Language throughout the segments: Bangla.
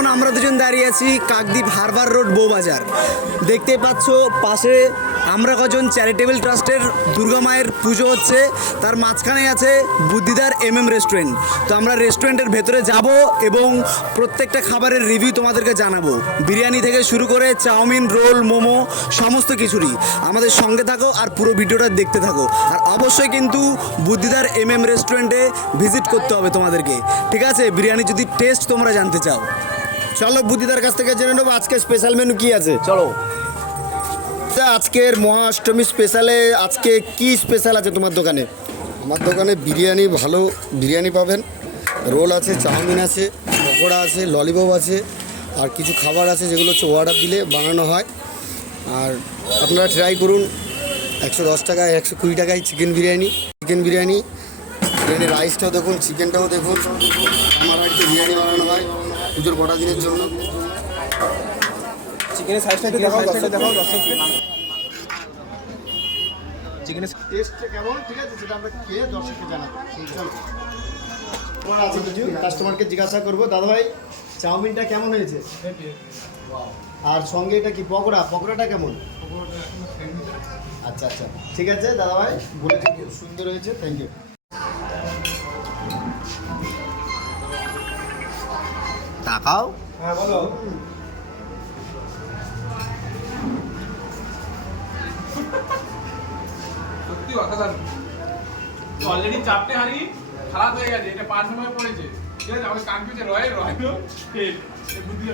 এখন আমরা দুজন দাঁড়িয়ে আছি কাকদ্বীপ হারবার রোড বউবাজার। দেখতে পাচ্ছ পাশে আমরা কজন চ্যারিটেবল ট্রাস্টের দুর্গা মায়ের পুজো হচ্ছে, তার মাঝখানে আছে বুদ্ধিদার রেস্টুরেন্ট। তো আমরা রেস্টুরেন্টের ভেতরে যাব এবং প্রত্যেকটা খাবারের রিভিউ তোমাদেরকে জানাবো, বিরিয়ানি থেকে শুরু করে চাউমিন, রোল, মোমো, সমস্ত কিছুরই। আমাদের সঙ্গে থাকো আর পুরো ভিডিওটা দেখতে থাকো। আর অবশ্যই কিন্তু বুদ্ধিদার রেস্টুরেন্টে ভিজিট করতে হবে তোমাদেরকে, ঠিক আছে? বিরিয়ানি যদি টেস্ট তোমরা জানতে চাও, চলো বুদ্ধিদার কাছ থেকে জেনে নেবো আজকে স্পেশাল মেনু কি আছে। চলো, আজকের মহাষ্টমী স্পেশালে আজকে কি স্পেশাল আছে তোমার দোকানে? আমার দোকানে বিরিয়ানি, ভালো বিরিয়ানি পাবেন, রোল আছে, চাউমিন আছে, পকোড়া আছে, ললিপপ আছে, আর কিছু খাবার আছে যেগুলো হচ্ছে অর্ডার দিলে বানানো হয়। আর আপনারা ট্রাই করুন। 110 টাকায় 120 টাকায় চিকেন বিরিয়ানি, বিরিয়ানি রাইসটাও দেখুন, চিকেনটাও দেখুন। আমার বাড়িতে বিরিয়ানি বানানো হয় পুজোর কটা দিনের জন্য। চিকেনের সাইজটা দেখাও, দর্শককে চিকেনের টেস্টটা কেমন, ঠিক আছে, সেটা আমরা খেয়ে দর্শককে জানাবো। চলো, তোমার আছে কিছু কাস্টমারকে জিজ্ঞাসা করবো, দাদা ভাই চাউমিনটা কেমন হয়েছে? আর সঙ্গে এটা কি পকোড়াটা কেমন? আচ্ছা আচ্ছা, ঠিক আছে দাদা ভাই, বলেছে খুব সুন্দর হয়েছে, থ্যাংক ইউ। তাকাও। হ্যাঁ বলো। সত্যি অসাধারণ। অলরেডি চারটে হাঁড়ি খারাপ হয়ে গেছে, এটা 5 নম্বরে পড়েছে। ঠিক আছে, আমাকে কানপিছে রয় বুদ্ধি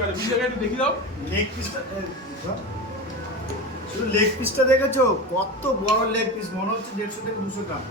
একটু দেখি দাও। লেগ পিসটা, শুধু লেগ পিসটা দেখেছো? কত বড় লেগ পিস, মনে হচ্ছে 150 থেকে 200 গ্রাম।